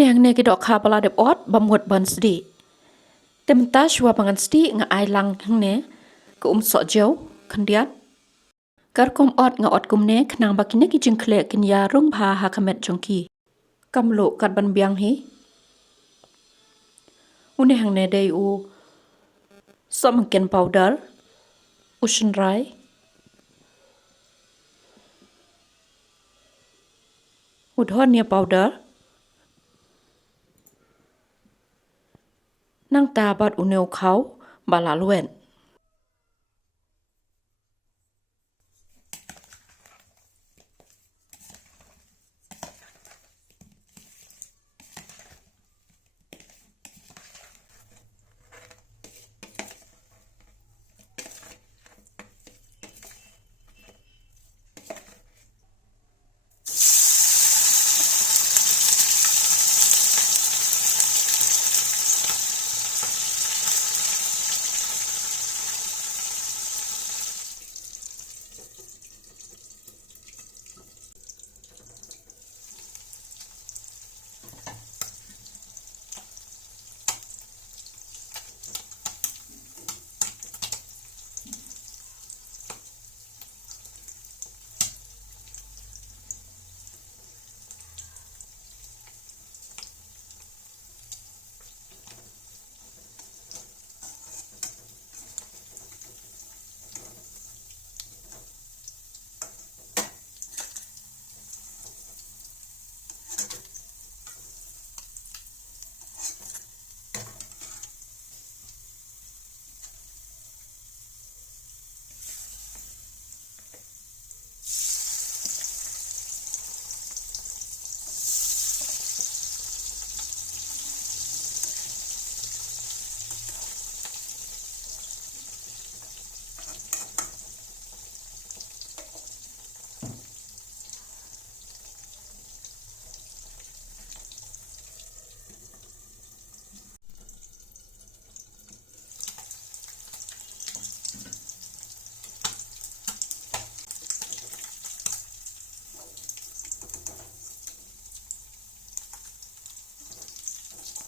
Ini hang ne ki Dohkha pala dep ot bamut ban sdi. Temta shua pangan sdi nga ai lang hang ne ke umsoh jau kandiat. Kar kom ot nga ot kum ne knang bakine ki jingkle kin ya rung pha ha kamet jongki. Kamlo kat ban biang hi. Une hang ne dei u Sohmynken powder, u Shynrai, u Dhonia powder, nang ta bat u neu khaw bala lwet.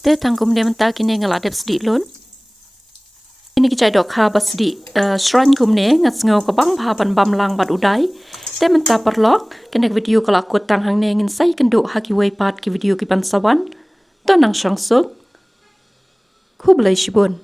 Te tangkum dia mentah kini ngeladep sdi lun. Ini kicai Dohkha bas sdi shrine kum ne ngat ngau kabang papan bamlang bat udai. Te mentah perlok kini video kalau aku tang hang ne ngin sai kenduk haki wei pat ki video ki pan sawan. To nang shangsuk. Ku belai shibun.